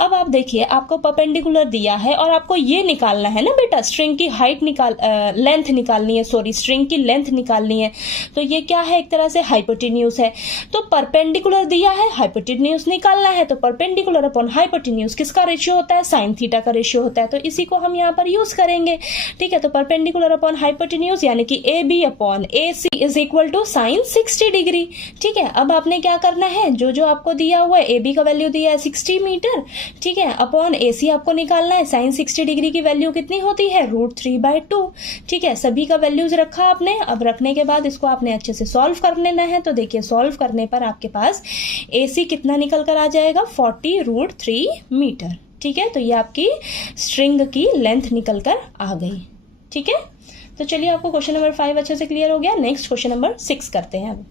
अब आप देखिए आपको परपेंडिकुलर दिया है और आपको ये निकालना है ना बेटा, स्ट्रिंग की हाइट लेंथ निकालनी है, सॉरी स्ट्रिंग की लेंथ निकालनी है। तो ये क्या है, एक तरह से हाइपोटेन्यूज है। तो परपेंडिकुलर दिया है, हाइपोटेन्यूज निकालना है, तो परपेंडिकुलर अपॉन हाइपोटेन्यूज किसका रेशियो होता है, साइन थीटा का रेशियो होता है। तो इसी को हम यहाँ पर यूज करेंगे। ठीक है, तो परपेंडिकुलर अपॉन हाइपोटेन्यूज यानी कि AB upon AC is equal to sine 60 degree. ठीक है, अब आपने क्या करना है, जो जो आपको दिया हुआ है, AB का वैल्यू दिया है 60 मीटर, ठीक है, अपॉन AC आपको निकालना है। साइन 60 डिग्री की वैल्यू कितनी होती है, √3/2। ठीक है, सभी का वैल्यूज रखा आपने। अब रखने के बाद इसको आपने अच्छे से सॉल्व कर लेना है। तो देखिए सॉल्व करने पर आपके पास AC कितना निकल कर आ जाएगा, 40√3 मीटर। ठीक है, तो ये आपकी स्ट्रिंग की लेंथ निकल कर आ गई। ठीक है, तो चलिए आपको क्वेश्चन नंबर 5 अच्छे से क्लियर हो गया। नेक्स्ट क्वेश्चन नंबर 6 करते हैं।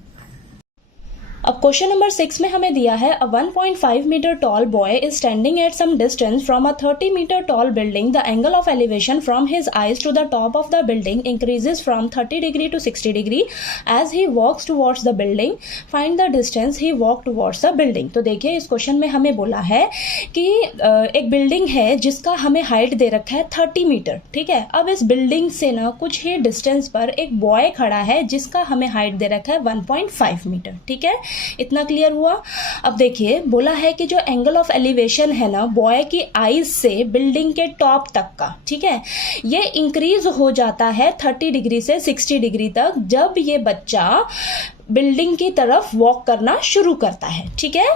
अब क्वेश्चन नंबर 6 में हमें दिया है, a 1.5 metre tall boy is standing at some distance from a 30 metre tall building. The angle of elevation from his eyes to the top of the building increases from 30 degree to 60 degree as he walks towards the building. Find the distance he walk towards the building. तो देखिए इस question में हमें बोला है कि एक building है जिसका हमें हाइट दे रखा है 30 मीटर। ठीक है, अब इस बिल्डिंग से ना कुछ ही डिस्टेंस पर एक बॉय खड़ा है जिसका हमें हाइट दे रखा है 1.5 मीटर। ठीक है, इतना क्लियर हुआ। अब देखिए बोला है कि जो एंगल ऑफ एलिवेशन है ना बॉय की आईज से बिल्डिंग के टॉप तक का, ठीक है, ये इंक्रीज हो जाता है 30 डिग्री से 60 डिग्री तक जब ये बच्चा बिल्डिंग की तरफ वॉक करना शुरू करता है। ठीक है,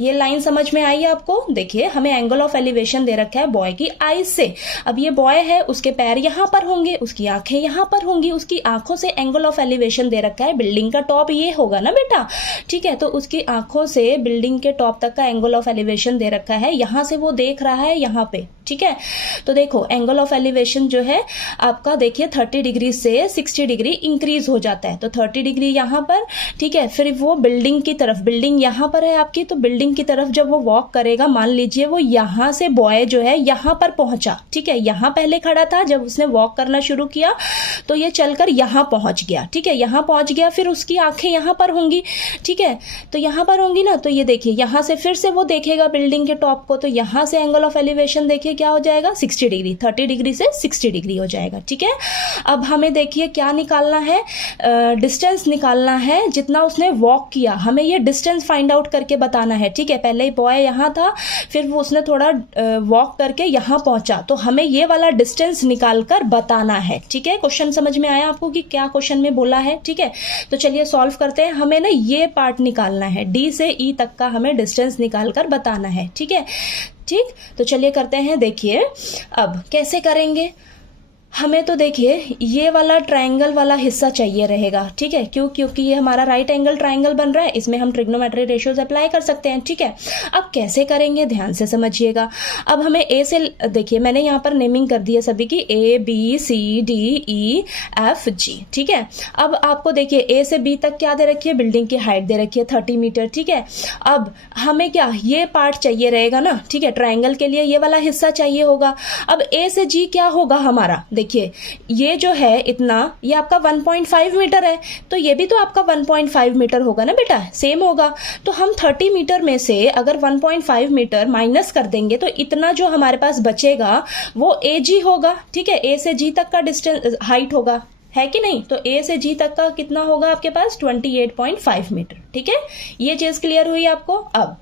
ये लाइन समझ में आई आपको। देखिए हमें एंगल ऑफ एलिवेशन दे रखा है बॉय की आईज से। अब ये बॉय है, उसके पैर यहां पर होंगे, उसकी आंखें यहां पर होंगी, उसकी आंखों से एंगल ऑफ एलिवेशन दे रखा है, बिल्डिंग का टॉप ये होगा ना बेटा। ठीक है, तो उसकी आंखों से बिल्डिंग के टॉप तक का एंगल ऑफ एलिवेशन दे रखा है, यहां से वो देख रहा है यहां पे। ठीक है, तो देखो एंगल ऑफ एलिवेशन जो है आपका देखिए 30 डिग्री से 60 डिग्री इंक्रीज हो जाता है। तो 30 डिग्री यहां पर, ठीक है, फिर वो बिल्डिंग की तरफ, बिल्डिंग यहां पर है आपकी, तो बिल्डिंग की तरफ जब वो वॉक करेगा, मान लीजिए वो यहां से बॉय जो है यहां पर पहुंचा। ठीक है, यहां पहले खड़ा था, जब उसने वॉक करना शुरू किया तो ये चलकर यहां पहुंच गया। ठीक है, यहां पहुंच गया, फिर उसकी आंखें यहां पर होंगी। ठीक है, तो यहां पर होंगी ना, तो ये देखिए यहां से फिर से वो देखेगा बिल्डिंग के टॉप को, तो यहां से एंगल ऑफ एलिवेशन देखिए क्या हो जाएगा, 60 डिग्री, 30 डिग्री से 60 डिग्री हो जाएगा। ठीक है, अब हमें देखिए क्या निकालना है, डिस्टेंस निकालना है जितना उसने वॉक किया, हमें ये डिस्टेंस फाइंड आउट करके बताना है। ठीक है, पहले बॉय यहां था, फिर वो उसने थोड़ा वॉक करके यहां पहुंचा, तो हमें ये वाला डिस्टेंस निकालकर बताना है। ठीक है, क्वेश्चन समझ में आया आपको कि क्या क्वेश्चन में बोला है। ठीक है, तो चलिए सॉल्व करते हैं। हमें ना ये पार्ट निकालना है, D से E तक का हमें डिस्टेंस निकालकर बताना है। ठीक है, ठीक, तो चलिए करते हैं। देखिए अब कैसे करेंगे, हमें तो देखिए ये वाला ट्रायंगल वाला हिस्सा चाहिए रहेगा। ठीक है, क्योंकि ये हमारा राइट एंगल ट्रायंगल बन रहा है, इसमें हम ट्रिग्नोमेट्री रेशियोज अप्लाई कर सकते हैं। ठीक है, अब कैसे करेंगे ध्यान से समझिएगा। अब हमें ए से, देखिए मैंने यहाँ पर नेमिंग कर दी है सभी की, ABCDEFG। ठीक है, अब आपको देखिए ए से बी तक क्या दे रखी है, बिल्डिंग की हाइट दे रखी है 30 मीटर। ठीक है, अब हमें क्या ये पार्ट चाहिए रहेगा ना। ठीक है, ट्रायंगल के लिए ये वाला हिस्सा चाहिए होगा। अब ए से जी क्या होगा हमारा, देखिए ये जो है इतना, ये आपका 1.5 मीटर है, तो ये भी तो आपका 1.5 मीटर होगा ना बेटा, सेम होगा। तो हम 30 मीटर में से अगर 1.5 मीटर माइनस कर देंगे तो इतना जो हमारे पास बचेगा वो AG होगा। ठीक है, A से G तक का डिस्टेंस हाइट होगा, है कि नहीं। तो A से G तक का कितना होगा आपके पास, 28.5 मीटर। ठीक है, ये चीज क्लियर हुई आपको। अब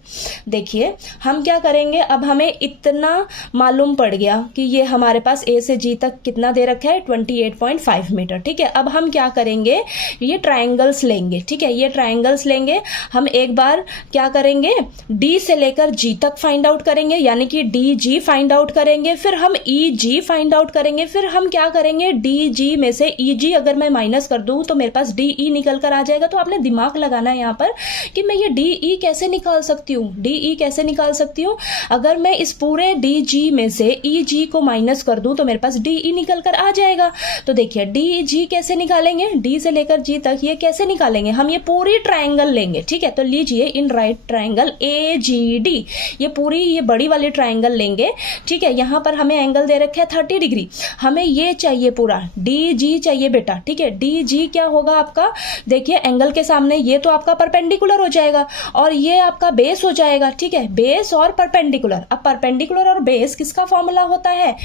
देखिए हम क्या करेंगे, अब हमें इतना मालूम पड़ गया कि ये हमारे पास ए से जी तक कितना दे रखा है 28.5 मीटर। ठीक है, अब हम क्या करेंगे, ये ट्रायंगल्स लेंगे। ठीक है, ये ट्रायंगल्स लेंगे हम। एक बार क्या करेंगे, डी से लेकर जी तक फाइंड आउट करेंगे, यानी कि डी जी फाइंड आउट करेंगे, फिर हम ई जी फाइंड आउट करेंगे, फिर हम क्या करेंगे, डी जी में से ई जी अगर मैं माइनस कर दूं तो मेरे पास डी ई निकल कर आ जाएगा। तो आपने दिमाग लगाना है यहाँ पर कि मैं ये डी ई कैसे निकाल सकती हूँ, डी ई कैसे निकाल सकती हूँ। अगर मैं इस पूरे डी जी में से ई जी को माइनस कर दूं तो मेरे पास डी ई निकल कर आ जाएगा। तो देखिए डी जी कैसे निकालेंगे, डी से लेकर जी तक ये कैसे निकालेंगे, हम ये पूरी ट्रायंगल लेंगे। ठीक है, तो लीजिए इन right triangle A G D, ये पूरी ये बड़ी वाली ट्रायंगल लेंगे। ठीक है, यहाँ पर हमें एंगल दे रखे है 30 डिग्री, हमें ये चाहिए पूरा डी जी चाहिए बेटा। ठीक है, डी जी क्या होगा आपका, देखिए एंगल के सामने ये तो आपका परपेंडिकुलर हो जाएगा और ये आपका बेस हो जाएगा। ठीक है, बेस और परपेंडिकुलर। अब परपेंडिकुलर और बेस किसका फॉर्मूला होता है,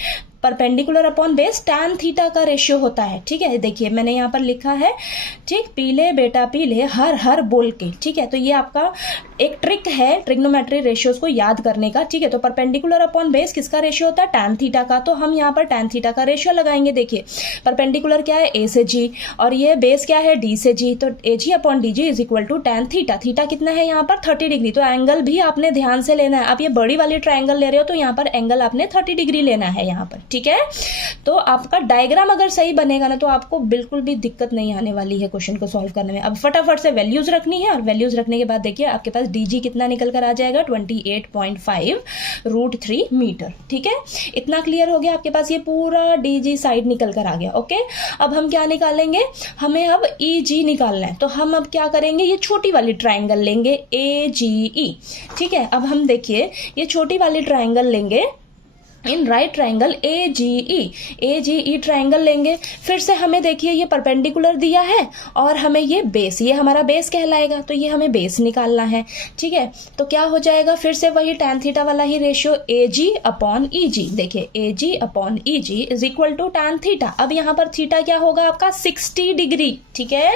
perpendicular upon base tan theta का रेशियो होता है। ठीक है, देखिए मैंने यहाँ पर लिखा है, ठीक, पीले बेटा पीले हर हर बोल के। ठीक है, तो ये आपका एक ट्रिक है ट्रिग्नोमेट्री रेशियोज को याद करने का। ठीक है, तो परपेंडिकुलर अपॉन बेस किसका रेशियो होता है, टैन थीटा का। तो हम यहाँ पर टैन थीटा का रेशियो लगाएंगे। देखिए परपेंडिकुलर क्या है, ए से जी, और ये बेस क्या है, डी से जी। तो A G upon D G is equal to tan theta. Theta कितना है यहाँ पर 30 डिग्री। तो एंगल भी आपने ध्यान से लेना है। आप ये बड़ी वाली ट्रायंगल ले रहे हो तो यहाँ पर एंगल आपने 30 डिग्री लेना है यहाँ पर। ठीक है, तो आपका डायग्राम अगर सही बनेगा ना तो आपको बिल्कुल भी दिक्कत नहीं आने वाली है क्वेश्चन को सॉल्व करने में। अब फटाफट से वैल्यूज रखनी है और वैल्यूज रखने के बाद देखिए आपके पास डीजी कितना निकल कर आ जाएगा 28.5√3 मीटर। ठीक है, इतना क्लियर हो गया आपके पास, ये पूरा डीजी साइड निकल कर आ गया। ओके, अब हम क्या निकालेंगे, हमें अब ई जी निकालना है। तो हम अब क्या करेंगे, ये छोटी वाली ट्रायंगल लेंगे ए जी ई। ठीक है, अब हम देखिए ये छोटी वाली ट्रायंगल लेंगे in right triangle A G E triangle लेंगे। फिर से हमें देखिए ये परपेंडिकुलर दिया है और हमें ये बेस, ये हमारा बेस कहलाएगा, तो ये हमें बेस निकालना है। ठीक है, तो क्या हो जाएगा, फिर से वही टैन थीटा वाला ही ratio A G upon E G. देखिए A G upon E G is equal to tan theta. अब यहाँ पर थीटा क्या होगा आपका 60 डिग्री। ठीक है,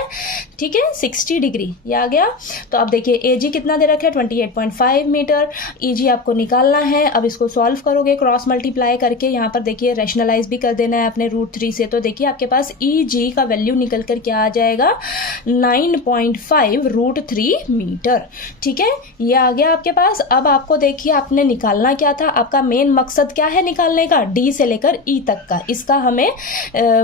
ठीक है, 60 डिग्री ये आ गया। तो अब देखिए ए जी कितना दे रखा है 28.5 मीटर, ई जी आपको निकालना है। अब इसको सॉल्व करोगे क्रॉस मल्टीप्लाई करके, यहाँ पर देखिए रैशनलाइज भी कर देना है अपने √3 से। तो देखिए आपके पास ई जी का वैल्यू निकल कर क्या आ जाएगा 9.5√3 मीटर। ठीक है, ये आ गया आपके पास। अब आपको देखिए आपने निकालना क्या था, आपका मेन मकसद क्या है निकालने का, डी से लेकर ई तक का, इसका हमें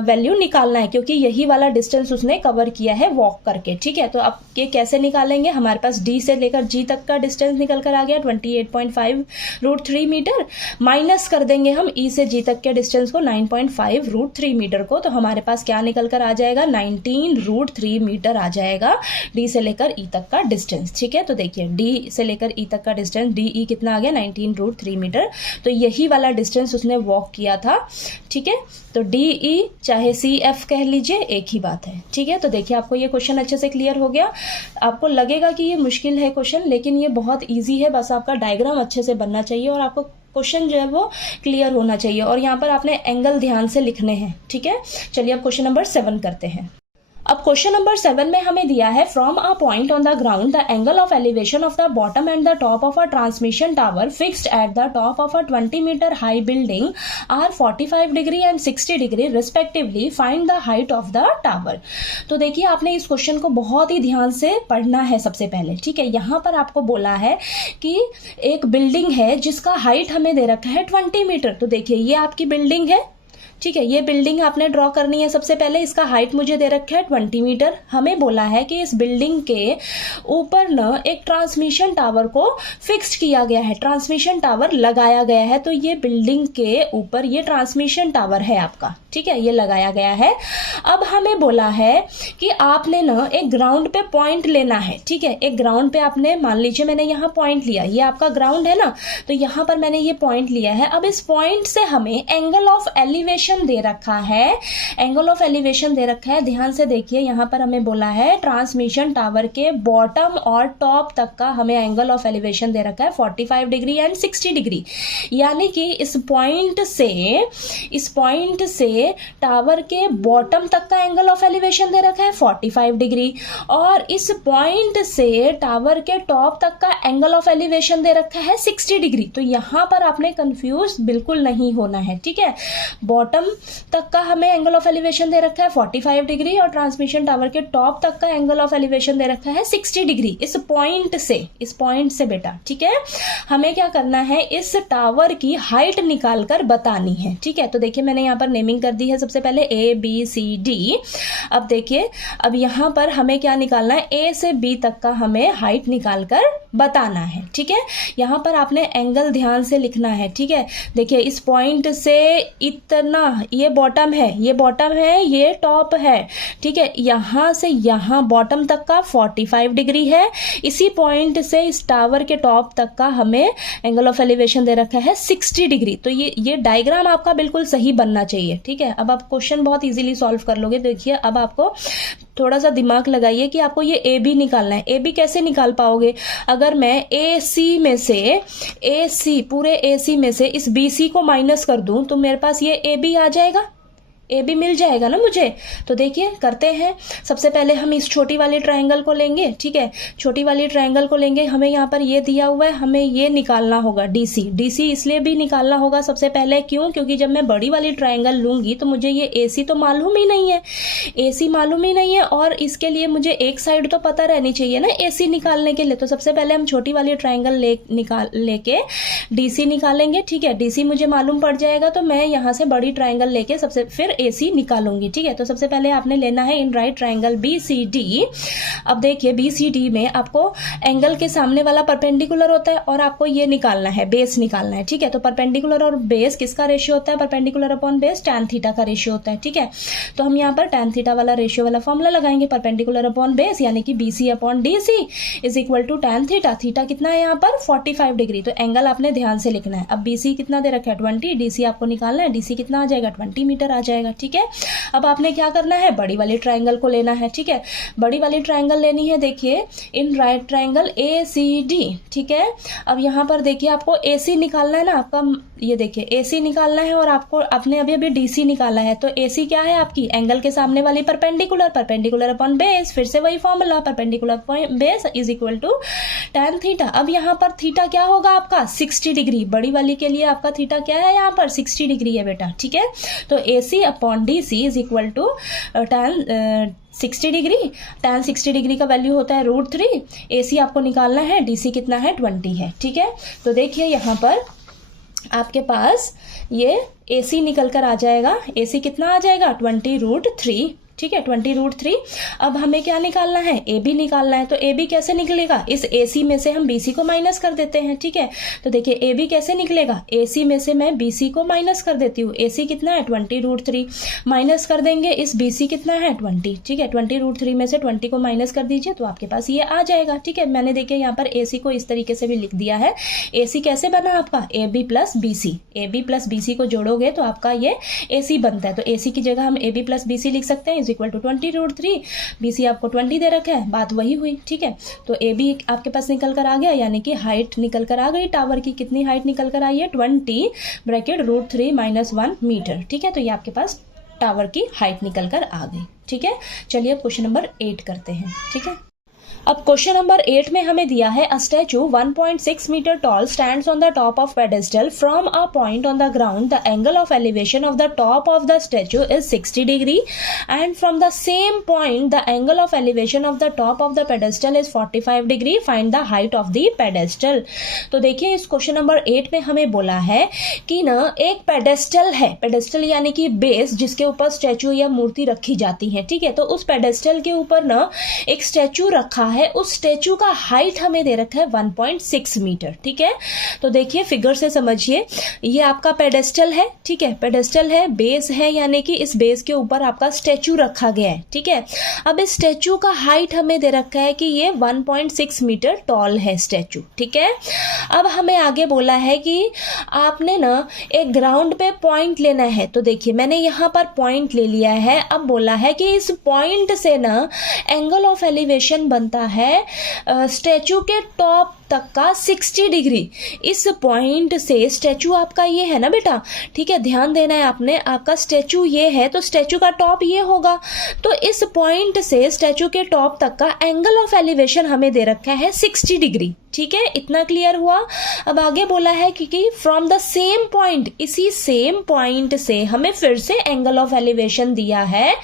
वैल्यू निकालना है क्योंकि यही वाला डिस्टेंस उसने कवर किया है वॉक करके। ठीक है, तो अब ये कैसे निकालेंगे, हमारे पास डी से लेकर जी तक का डिस्टेंस निकल कर आ गया 28.5√3 मीटर, माइनस कर देंगे हम ई से जी तक के डिस्टेंस को 9.5√3 मीटर को। तो हमारे पास क्या निकल कर आ जाएगा 19√3 मीटर आ जाएगा डी से लेकर ई तक का डिस्टेंस। ठीक है, तो देखिए डी से लेकर ई तक का डिस्टेंस डी ई कितना आ गया 19√3 मीटर। तो यही वाला डिस्टेंस उसने वॉक किया था। ठीक है, तो डी ई चाहे सी एफ कह लीजिए, एक ही बात है। ठीक है, तो देखिए आपको ये क्वेश्चन अच्छे से क्लियर हो गया। आपको लगेगा कि ये मुश्किल है क्वेश्चन, लेकिन ये बहुत ईजी है। बस आपका डायग्राम अच्छे से बनना चाहिए और आपको क्वेश्चन जो है वो क्लियर होना चाहिए और यहाँ पर आपने एंगल ध्यान से लिखने हैं। ठीक है, चलिए अब क्वेश्चन नंबर 7 करते हैं। अब क्वेश्चन नंबर 7 में हमें दिया है from a point on the ground the angle of elevation of the bottom and the top of a transmission tower fixed at the top of a 20 metre high building are 45 degree and 60 degree respectively, find the height of the tower. तो देखिए आपने इस question को बहुत ही ध्यान से पढ़ना है सबसे पहले। ठीक है, यहाँ पर आपको बोला है कि एक बिल्डिंग है जिसका हाइट हमें दे रखा है 20 मीटर। तो देखिए ये आपकी बिल्डिंग है। ठीक है, ये बिल्डिंग आपने ड्रॉ करनी है सबसे पहले। इसका हाइट मुझे दे रखा है 20 मीटर। हमें बोला है कि इस बिल्डिंग के ऊपर न एक ट्रांसमिशन टावर को फिक्स्ड किया गया है, ट्रांसमिशन टावर लगाया गया है। तो ये बिल्डिंग के ऊपर ये ट्रांसमिशन टावर है आपका। ठीक है, ये लगाया गया है। अब हमें बोला है कि आपने न एक ग्राउंड पे पॉइंट लेना है। ठीक है, एक ग्राउंड पे आपने, मान लीजिए मैंने यहाँ पॉइंट लिया, ये आपका ग्राउंड है ना, तो यहाँ पर मैंने ये पॉइंट लिया है। अब इस पॉइंट से हमें एंगल ऑफ एलिवेशन एलिवेशन दे रखा है, एंगल ऑफ एलिवेशन दे रखा है, ध्यान से देखिए यहाँ पर हमें बोला है ट्रांसमिशन टावर के बॉटम और टॉप तक का हमें एंगल ऑफ एलिवेशन दे रखा है 45 डिग्री एंड 60 डिग्री, यानी कि इस पॉइंट से टावर के बॉटम तक का एंगल ऑफ एलिवेशन दे रखा है 45 डिग्री और इस पॉइंट से टावर के टॉप तक का एंगल ऑफ एलिवेशन दे रखा है 60 डिग्री। तो यहां पर आपने कंफ्यूज बिल्कुल नहीं होना है, ठीक है। बॉटम तक का हमें एंगल ऑफ एलिवेशन दे रखा है 45 डिग्री और ट्रांसमिशन टावर के टॉप तक का एंगल ऑफ एलिवेशन दे रखा है 60 डिग्री इस पॉइंट से बेटा, ठीक है। हमें क्या करना है, इस टावर की हाइट निकाल कर बतानी है, ठीक है। तो देखिए मैंने यहाँ पर नेमिंग कर दी है, सबसे पहले A B C D। अब देखिए अब यहाँ पर हमें क्या निकालना है, A से B तक का हमें हाइट निकाल कर बताना है, ठीक है। यहाँ पर आपने एंगल ध्यान से लिखना है, ठीक है। देखिए इस पॉइंट से इतना, ये बॉटम है, ये टॉप है, ठीक है। यहाँ से यहाँ बॉटम तक का 45 डिग्री है, इसी पॉइंट से इस टावर के टॉप तक का हमें एंगल ऑफ एलिवेशन दे रखा है 60 डिग्री। तो ये डायग्राम आपका बिल्कुल सही बनना चाहिए, ठीक है। अब आप क्वेश्चन बहुत इजीली सॉल्व कर लोगे। देखिए अब आपको थोड़ा सा दिमाग लगाइए कि आपको ये ए बी निकालना है। ए बी कैसे निकाल पाओगे, अगर मैं ए सी में से पूरे ए सी में से इस बी सी को माइनस कर दूं तो मेरे पास ये ए बी आ जाएगा, ए बी मिल जाएगा ना मुझे। तो देखिए करते हैं, सबसे पहले हम इस छोटी वाली ट्रायंगल को लेंगे, ठीक है। छोटी वाली ट्रायंगल को लेंगे, हमें यहाँ पर ये दिया हुआ है, हमें ये निकालना होगा डीसी इसलिए भी निकालना होगा सबसे पहले, क्यों, क्योंकि जब मैं बड़ी वाली ट्रायंगल लूंगी तो मुझे ये एसी तो मालूम ही नहीं है, और इसके लिए मुझे एक साइड तो पता रहनी चाहिए ना एसी निकालने के लिए। तो सबसे पहले हम छोटी वाली ट्रायंगल लेके डीसी निकालेंगे, ठीक है। डीसी मुझे मालूम पड़ जाएगा तो मैं यहाँ से बड़ी ट्रायंगल लेके सबसे फिर एसी निकालूंगी, ठीक है। तो सबसे पहले आपने लेना है इन राइट ट्रायंगल BCD। अब देखिए BCD में आपको एंगल के सामने वाला परपेंडिकुलर होता है और आपको ये निकालना है, बेस निकालना है, ठीक है। तो परपेंडिकुलर और बेस किसका रेशियो होता है, perpendicular upon base tan theta का रेशियो होता है, ठीक है। तो हम यहाँ पर tan थीटा वाला रेशियो वाला फॉर्मूला लगाएंगे, परपेंडिकुलर अपॉन बेस यानी कि BC upon DC is equal to tan theta. Theta कितना है यहाँ पर 45 डिग्री। तो एंगल आपने ध्यान से लिखना है। अब BC कितना दे रखा है 20, DC आपको निकालना है, DC कितना आ जाएगा 20 मीटर आ जाएगा, ठीक है। अब आपने क्या करना है, बड़ी वाली ट्रायंगल को लेना है, ठीक है। बड़ी वाली ट्रायंगल लेनी है, देखिए इन राइट ट्रायंगल ACD, ठीक है। अब यहाँ पर देखिए आपको AC निकालना है ना आपका, ये देखिए AC निकालना है और आपको अपने अभी DC निकाला है। तो AC क्या है आपकी, एंगल के सामने वाली परपेंडिकुलर अपॉन बेस, फिर से वही formula, perpendicular upon base is equal to tan theta. अब यहाँ पर थीटा क्या होगा आपका 60 डिग्री, बड़ी वाली के लिए आपका थीटा क्या है यहाँ पर 60 डिग्री है बेटा, ठीक है। तो AC upon DC is equal to tan 60 degree, tan 60 degree का वैल्यू होता है √3। AC आपको निकालना है, DC कितना है 20 है, ठीक है। तो देखिए यहाँ पर आपके पास ये AC निकल कर आ जाएगा, AC कितना आ जाएगा 20√3, ठीक है 20√3। अब हमें क्या निकालना है, AB निकालना है। तो AB कैसे निकलेगा, इस AC में से हम BC को माइनस कर देते हैं, ठीक है। तो देखिए AB कैसे निकलेगा, AC में से मैं BC को माइनस कर देती हूँ। AC कितना है 20√3, माइनस कर देंगे इस BC कितना है 20, ठीक है। 20√3 में से 20 को माइनस कर दीजिए तो आपके पास ये आ जाएगा, ठीक है। मैंने देखिए यहाँ पर AC को इस तरीके से भी लिख दिया है। AC कैसे बना आपका AB प्लस BC को जोड़ोगे तो आपका ये AC बनता है। तो AC की जगह हम AB प्लस BC लिख सकते हैं इक्वल टू 20√3, BC आपको 20 दे रखा है, बात वही हुई, ठीक है। तो AB आपके पास निकल कर आ गया, यानी कि हाइट निकल कर आ गई टावर की। कितनी हाइट निकल कर आई है 20 ब्रैकेट √3 - 1 मीटर, ठीक है। तो ये आपके पास टावर की हाइट निकल कर आ गई, ठीक है। चलिए अब क्वेश्चन नंबर 8 करते हैं, ठीक है। अब क्वेश्चन नंबर 8 में हमें दिया है a statue 1.6 metre tall stands on the top of pedestal from a point on the ground the angle of elevation of the top of the statue is 60 degree and from the same point the angle of elevation of the top of the pedestal is 45 degree, find the height of the pedestal. तो देखिए इस question number 8 में हमें बोला है कि ना एक पेडेस्टल है, पेडेस्टल यानी कि बेस जिसके ऊपर स्टैचू या मूर्ति रखी जाती है, ठीक है। तो उस पेडेस्टल के ऊपर ना एक स्टैचू रखा है उस स्टैचू का हाइट हमें दे रखा है 1.6 मीटर। ठीक है, तो देखिए फिगर से समझिए, ये आपका पेडेस्टल है। ठीक है, पेडेस्टल है, बेस है, यानी कि इस बेस के ऊपर आपका स्टैचू रखा गया है। ठीक है, अब इस स्टैचू का हाइट हमें दे रखा है कि ये 1.6 मीटर टॉल है स्टैचू। ठीक है, अब हमें आगे बोला है कि आपने ना एक ग्राउंड पे पॉइंट लेना है। तो देखिए मैंने यहाँ पर पॉइंट ले लिया है। अब बोला है कि इस पॉइंट से ना एंगल ऑफ एलिवेशन बनता है स्टैचू के टॉप तक का 60 डिग्री। इस पॉइंट से स्टैचू आपका ये है ना बेटा, ठीक है, ध्यान देना है आपने, आपका स्टैचू ये है तो स्टैचू का टॉप ये होगा। तो इस पॉइंट से स्टैचू के टॉप तक का एंगल ऑफ एलिवेशन हमें दे रखा है 60 डिग्री। ठीक है, इतना क्लियर हुआ। अब आगे बोला है कि फ्रॉम द सेम पॉइंट, इसी सेम पॉइंट से हमें फिर से एंगल ऑफ एलिवेशन दिया है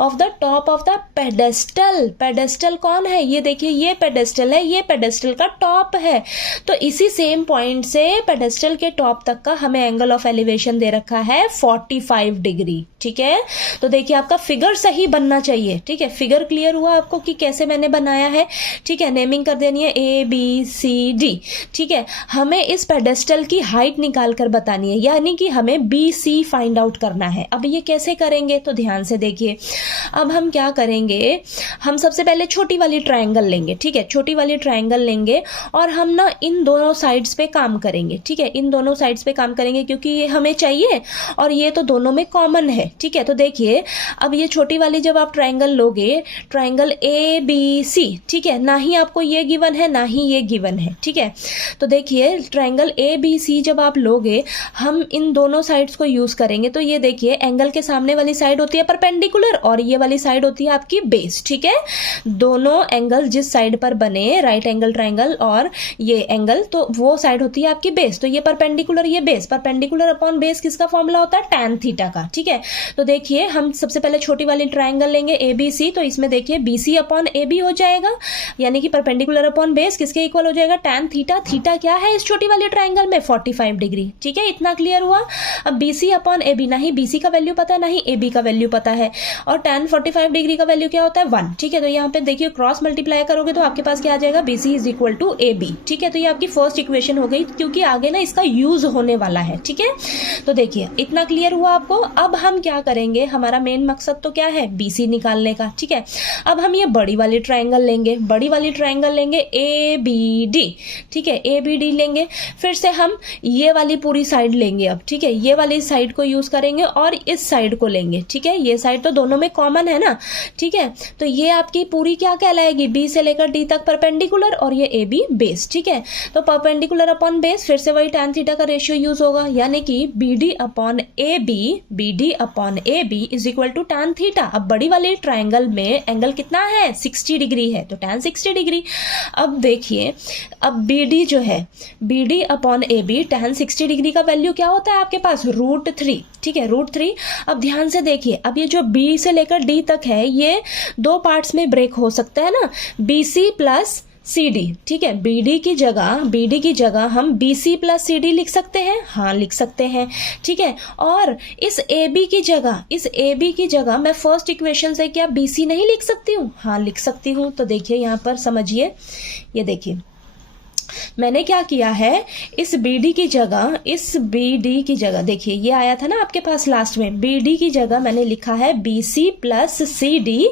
of the top of the pedestal. Pedestal कौन है, ये देखिए ये पेडेस्टल है, ये पेडेस्टल का टॉप है। तो इसी सेम पॉइंट से पेडेस्टल के टॉप तक का हमें एंगल ऑफ एलिवेशन दे रखा है 45 डिग्री। ठीक है, तो देखिए आपका फिगर सही बनना चाहिए। ठीक है, फिगर क्लियर हुआ आपको कि कैसे मैंने बनाया है। ठीक है, नेमिंग कर देनी है ABCD। ठीक है, हमें इस पेडेस्टल की हाइट निकाल कर बतानी है, यानी कि हमें BC फाइंड आउट करना है। अब ये कैसे करेंगे, तो ध्यान से देखिए। अब हम क्या करेंगे, हम सबसे पहले छोटी वाली ट्रायंगल लेंगे। ठीक है, छोटी वाली ट्रायंगल लेंगे और हम ना इन दोनों साइड्स पे काम करेंगे। ठीक है, इन दोनों साइड्स पे काम करेंगे क्योंकि ये हमें चाहिए और ये तो दोनों में कॉमन है। ठीक है, तो देखिए अब ये छोटी वाली जब आप ट्रायंगल लोगे, ट्रायंगल ABC, ठीक है, ना ही आपको ये गिवन है ना ही ये गिवन है। ठीक है, तो देखिए ट्रायंगल ABC जब आप लोगे, हम इन दोनों साइड्स को यूज करेंगे। तो ये देखिए एंगल के सामने वाली साइड होती है परपेंडिकुलर और ये वाली साइड होती है आपकी बेस। ठीक है, दोनों एंगल जिस साइड पर बने, राइट एंगल ट्रायंगल और ये एंगल, तो वो साइड होती है आपकी बेस। तो ये परपेंडिकुलर, ये बेस, परपेंडिकुलर अपॉन बेस किसका फॉर्मूला होता है, tan थीटा का। ठीक है, तो देखिए हम सबसे पहले छोटी वाली ट्रायंगल लेंगे ABC, तो इसमें देखिए BC अपॉन AB हो जाएगा, यानी कि परपेंडिकुलर अपॉन बेस किसके इक्वल हो जाएगा, tan थीटा। थीटा क्या है इस छोटी वाली ट्रायंगल में, 45 डिग्री। ठीक है, इतना क्लियर हुआ। अब BC अपॉन AB, ना ही BC का वैल्यू पता है ना ही AB का वैल्यू पता है, और tan 45 डिग्री का वैल्यू क्या होता है, 1। ठीक है, तो यहाँ पे देखिए क्रॉस मल्टीप्लाई करोगे तो आपके पास क्या आ जाएगा, BC is equal to AB। ठीक है, तो ये आपकी फर्स्ट इक्वेशन हो गई, क्योंकि आगे ना इसका यूज होने वाला है। ठीक है, तो देखिए इतना क्लियर हुआ आपको। अब हम क्या करेंगे, हमारा मेन मकसद तो क्या है, BC निकालने का। ठीक है, अब हम ये बड़ी वाली ट्रायंगल लेंगे, बड़ी वाली ट्रायंगल लेंगे ABD। ठीक है, ABD लेंगे, फिर से हम ये वाली पूरी साइड लेंगे अब। ठीक है, ये वाली साइड को यूज करेंगे और इस साइड को लेंगे। ठीक है, ये साइड तो दोनों में कॉमन है ना। ठीक है, तो ये आपकी पूरी क्या कहलाएगी, B से लेकर D तक परपेंडिकुलर और ये AB बेस। ठीक है, तो परपेंडिकुलर अपॉन बेस, फिर से वही tan थीटा का रेशियो यूज होगा, यानी कि BD upon AB is equal to tan theta. अब बड़ी वाली ट्रायंगल में एंगल कितना है, 60 डिग्री है, तो tan 60 डिग्री। अब देखिए अब BD जो है, BD upon AB, tan 60 degree का वैल्यू क्या होता है आपके पास, √3। ठीक है, √3। अब ध्यान से देखिए, अब ये जो B से लेकर D तक है, ये दो पार्ट्स में ब्रेक हो सकता है ना, BC प्लस CD। ठीक है, BD की जगह हम BC प्लस CD लिख सकते हैं, हाँ लिख सकते हैं। ठीक है, और इस AB की जगह मैं फर्स्ट इक्वेशन से क्या BC नहीं लिख सकती हूँ, हाँ लिख सकती हूँ। तो देखिए यहाँ पर समझिए, ये देखिए मैंने क्या किया है, इस BD की जगह देखिए ये आया था ना आपके पास लास्ट में, BD की जगह मैंने लिखा है BC प्लस CD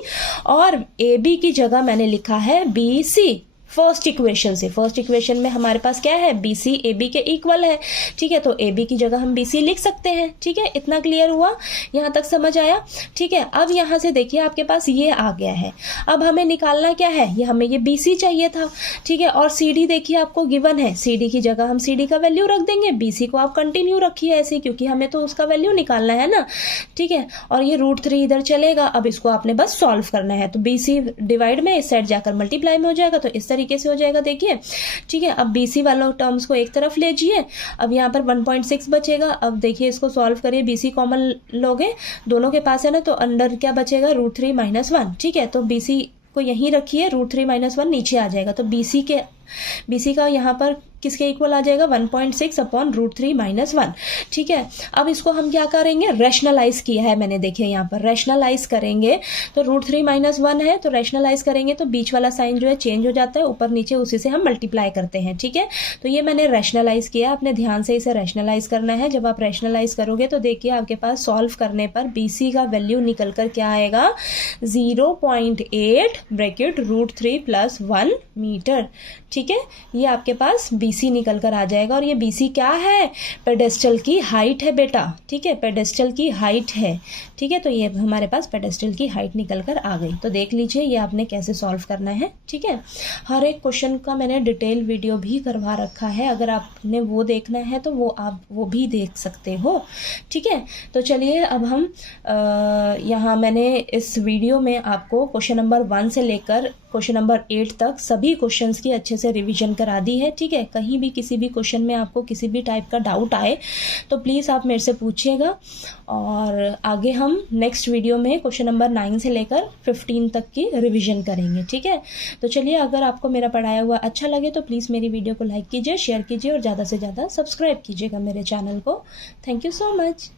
और AB की जगह मैंने लिखा है BC। फर्स्ट इक्वेशन में हमारे पास क्या है, BC AB के इक्वल है। ठीक है, तो AB की जगह हम BC लिख सकते हैं। ठीक है, इतना क्लियर हुआ, यहाँ तक समझ आया। ठीक है, अब यहाँ से देखिए आपके पास ये आ गया है। अब हमें निकालना क्या है, ये हमें ये BC चाहिए था। ठीक है, और CD देखिए आपको गिवन है, CD की जगह हम CD का वैल्यू रख देंगे, BC को आप कंटिन्यू रखिए ऐसे, क्योंकि हमें तो उसका वैल्यू निकालना है ना। ठीक है, और ये √3 इधर चलेगा, अब इसको आपने बस सॉल्व करना है। तो BC डिवाइड में इस साइड जाकर मल्टीप्लाई में हो जाएगा, तो इस तरीके से हो जाएगा देखिए। ठीक है, अब BC वालों टर्म्स को एक तरफ ले जाइए, अब यहाँ पर 1.6 बचेगा। अब देखिए इसको सॉल्व करिए, BC कॉमन लोगे, दोनों के पास है ना, तो अंडर क्या बचेगा, √3 - 1। ठीक है, तो BC को यहीं रखिए, √3 - 1 नीचे आ जाएगा, तो BC का यहाँ पर किसके इक्वल आ जाएगा 1.6 अपॉन √3 - 1। ठीक है, अब इसको हम क्या करेंगे, रैशनलाइज किया है मैंने, देखिए यहाँ पर रैशनलाइज करेंगे तो √3 - 1 है, तो रैशनलाइज करेंगे तो बीच वाला साइन जो है चेंज हो जाता है, ऊपर नीचे उसी से हम मल्टीप्लाई करते हैं। ठीक है, तो ये मैंने रैशनलाइज किया, आपने ध्यान से इसे रैशनलाइज करना है। जब आप रैशनलाइज करोगे तो देखिए आपके पास सॉल्व करने पर BC का वैल्यू निकल कर क्या आएगा, 0.8 ब्रैकेट √3 + 1 मीटर। ठीक है, ये आपके पास BC निकल कर आ जाएगा। और ये BC क्या है, पेडेस्टल की हाइट है बेटा। ठीक है, पेडेस्टल की हाइट है। ठीक है, तो ये हमारे पास पेडेस्टल की हाइट निकल कर आ गई। तो देख लीजिए ये आपने कैसे सॉल्व करना है। ठीक है, हर एक क्वेश्चन का मैंने डिटेल वीडियो भी करवा रखा है, अगर आपने वो देखना है तो वो आप वो भी देख सकते हो। ठीक है, तो चलिए अब हम यहाँ मैंने इस वीडियो में आपको क्वेश्चन नंबर 1 से लेकर क्वेश्चन नंबर 8 तक सभी क्वेश्चंस की अच्छे से रिवीजन करा दी है। ठीक है, कहीं भी किसी भी क्वेश्चन में आपको किसी भी टाइप का डाउट आए तो प्लीज़ आप मेरे से पूछिएगा, और आगे हम नेक्स्ट वीडियो में क्वेश्चन नंबर 9 से लेकर 15 तक की रिवीजन करेंगे। ठीक है, तो चलिए अगर आपको मेरा पढ़ाया हुआ अच्छा लगे तो प्लीज़ मेरी वीडियो को लाइक कीजिए, शेयर कीजिए और ज़्यादा से ज़्यादा सब्सक्राइब कीजिएगा मेरे चैनल को। Thank you so much.